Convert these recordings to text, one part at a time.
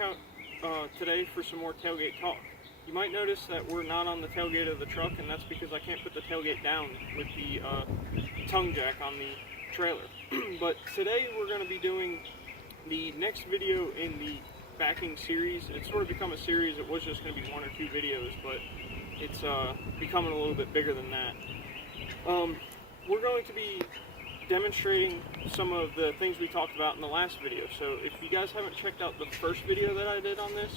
out today for some more tailgate talk. You might notice that we're not on the tailgate of the truck, and that's because I can't put the tailgate down with the tongue jack on the trailer. But today we're going to be doing the next video in the backing series. It's sort of become a series. It was just going to be 1 or 2 videos, but it's becoming a little bit bigger than that. We're going to be demonstrating some of the things we talked about in the last video. So if you guys haven't checked out the first video that I did on this,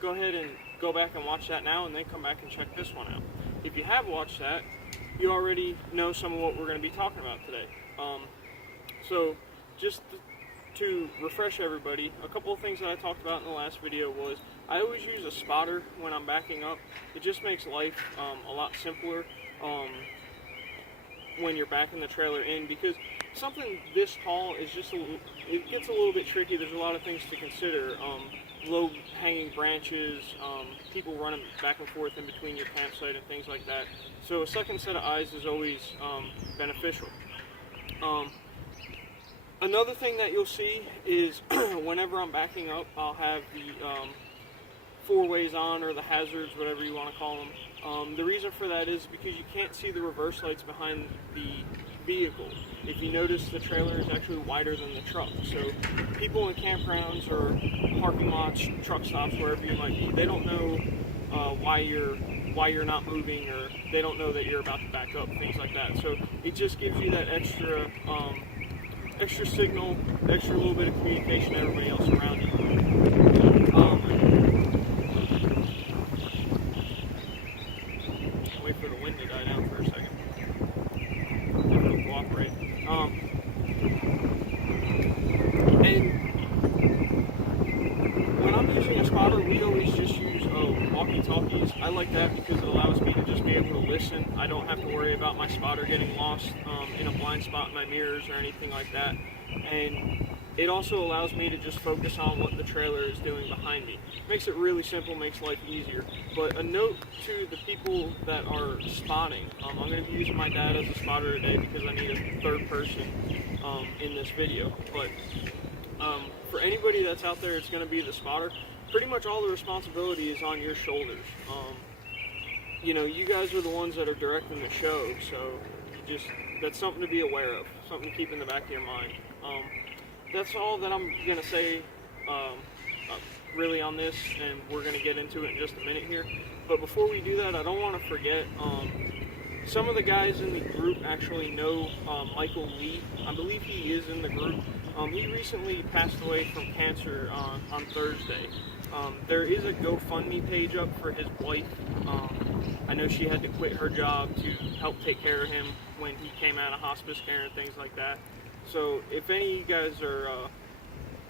go ahead and go back and watch that now, and then come back and check this one out. If you have watched that, you already know some of what we're going to be talking about today. So just to refresh everybody, a couple of things that I talked about in the last video was I always use a spotter when I'm backing up. It just makes life a lot simpler when you're backing the trailer in, because something this tall is just it gets a little bit tricky. There's a lot of things to consider. Low hanging branches, people running back and forth in between your campsite and things like that. So a second set of eyes is always beneficial. Another thing that you'll see is whenever I'm backing up, I'll have the 4 ways on, or the hazards, whatever you want to call them. The reason for that is because you can't see the reverse lights behind the vehicle. If you notice, the trailer is actually wider than the truck. So people in campgrounds or parking lots, truck stops, wherever you might be, they don't know why you're not moving, or they don't know that you're about to back up, things like that. So it just gives you that extra signal, extra little bit of communication to everybody else around you. Wait for the wind to die down for a second. It'll cooperate. And when I'm using a spotter, we always just use walkie-talkies. I like that because it allows me to just be able to listen. I don't have to worry about my spotter getting lost in a blind spot in my mirrors or anything like that. And it also allows me to just focus on what the trailer is doing behind me. Makes it really simple, makes life easier. But a note to the people that are spotting, I'm going to be using my dad as a spotter today because I need a third person in this video. But for anybody that's out there, it's going to be the spotter. Pretty much all the responsibility is on your shoulders. You know, you guys are the ones that are directing the show, so just that's something to be aware of, something to keep in the back of your mind. That's all that I'm going to say really on this, and we're going to get into it in just a minute here. But before we do that, I don't want to forget, some of the guys in the group actually know Michael Lee. I believe he is in the group. He recently passed away from cancer on Thursday. There is a GoFundMe page up for his wife. I know she had to quit her job to help take care of him when he came out of hospice care and things like that. So if any of you guys are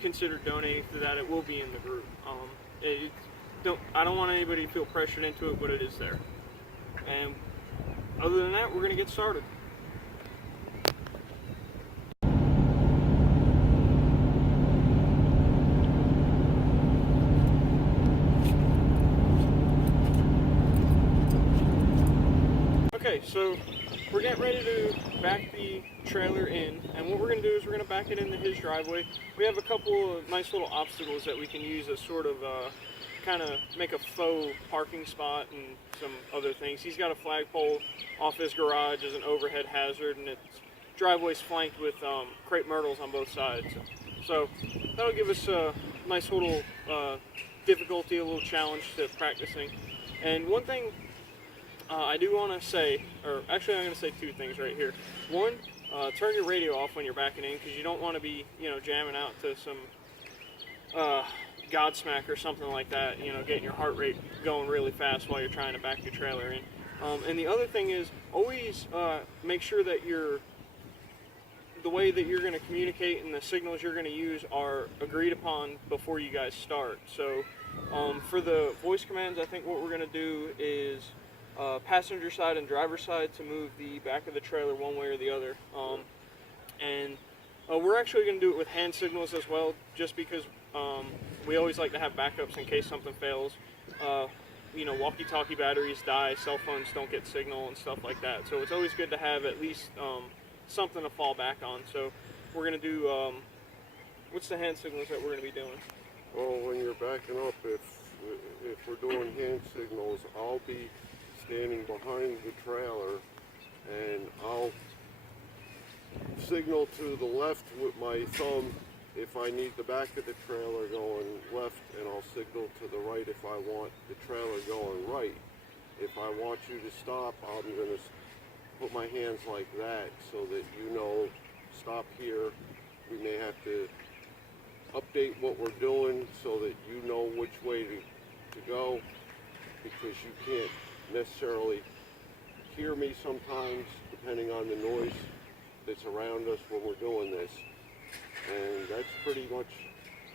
considered donating to that, it will be in the group. I don't want anybody to feel pressured into it, but it is there. And other than that, we're going to get started. Okay, so we're getting ready to back the trailer in, and what we're going to do is we're going to back it into his driveway. We have a couple of nice little obstacles that we can use as sort of kind of make a faux parking spot and some other things. He's got a flagpole off his garage as an overhead hazard, and its driveway's flanked with crepe myrtles on both sides. So that'll give us a nice little difficulty, a little challenge to practicing. And one thing I do want to say, or actually I'm going to say 2 things right here. One, turn your radio off when you're backing in, because you don't want to be, jamming out to some Godsmack or something like that, getting your heart rate going really fast while you're trying to back your trailer in. And the other thing is, always make sure that the way that you're going to communicate and the signals you're going to use are agreed upon before you guys start. So for the voice commands, I think what we're going to do is passenger side and driver side to move the back of the trailer one way or the other. And we're actually going to do it with hand signals as well, just because we always like to have backups in case something fails. Walkie-talkie batteries die, cell phones don't get signal and stuff like that. So it's always good to have at least something to fall back on. So we're going to do, what's the hand signals that we're going to be doing? Well, when you're backing up, if we're doing hand signals, I'll be standing behind the trailer and I'll signal to the left with my thumb if I need the back of the trailer going left, and I'll signal to the right if I want the trailer going right. If I want you to stop, I'm going to put my hands like that so that you know, stop here. We may have to update what we're doing so that you know which way to go, because you can't necessarily hear me sometimes depending on the noise that's around us when we're doing this. And that's pretty much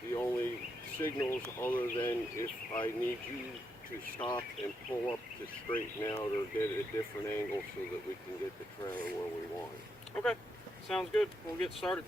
the only signals, other than if I need you to stop and pull up to straighten out or get a different angle so that we can get the trailer where we want it. Okay, sounds good. We'll get started.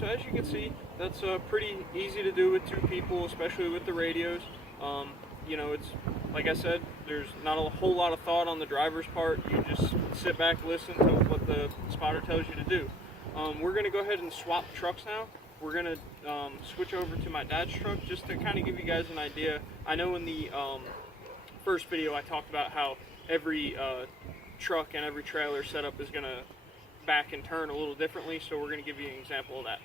So as you can see, that's pretty easy to do with two people, especially with the radios. You know, it's like I said, there's not a whole lot of thought on the driver's part. You just sit back, listen to what the spotter tells you to do. We're going to go ahead and swap trucks now. We're going to switch over to my dad's truck just to kind of give you guys an idea. I know in the first video I talked about how every truck and every trailer setup is going to back and turn a little differently, so we're going to give you an example of that.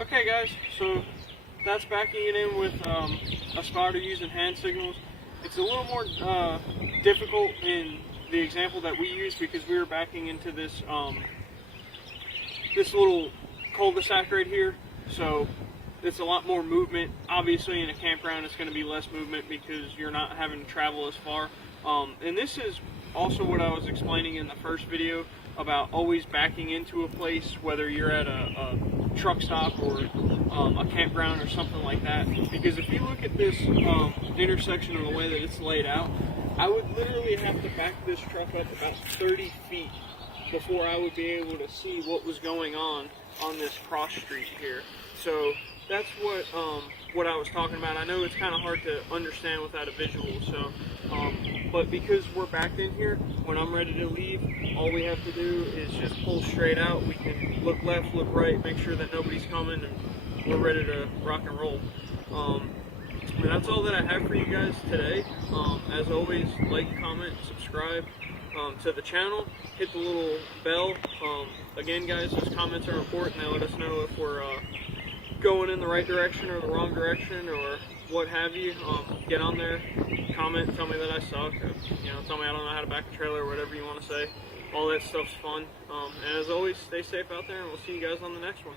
Okay guys, so that's backing it in with a spotter using hand signals. It's a little more difficult in the example that we used because we were backing into this this little cul-de-sac right here, so it's a lot more movement. Obviously in a campground it's going to be less movement because you're not having to travel as far. And this is also what I was explaining in the first video about always backing into a place, whether you're at a truck stop or a campground or something like that. Because if you look at this intersection and the way that it's laid out, I would literally have to back this truck up about 30 feet before I would be able to see what was going on this cross street here. So that's what I was talking about. I know it's kind of hard to understand without a visual, so but because we're backed in here, when I'm ready to leave, all we have to do is just pull straight out. We can look left, look right, make sure that nobody's coming, and we're ready to rock and roll. And that's all that I have for you guys today. As always, like, comment, subscribe to the channel. Hit the little bell. Again, guys, those comments are important. They let us know if we're going in the right direction or the wrong direction or what have you. Get on there, comment, tell me that I suck, or, tell me I don't know how to back a trailer, or whatever you want to say. All that stuff's fun. And as always, stay safe out there, and we'll see you guys on the next one.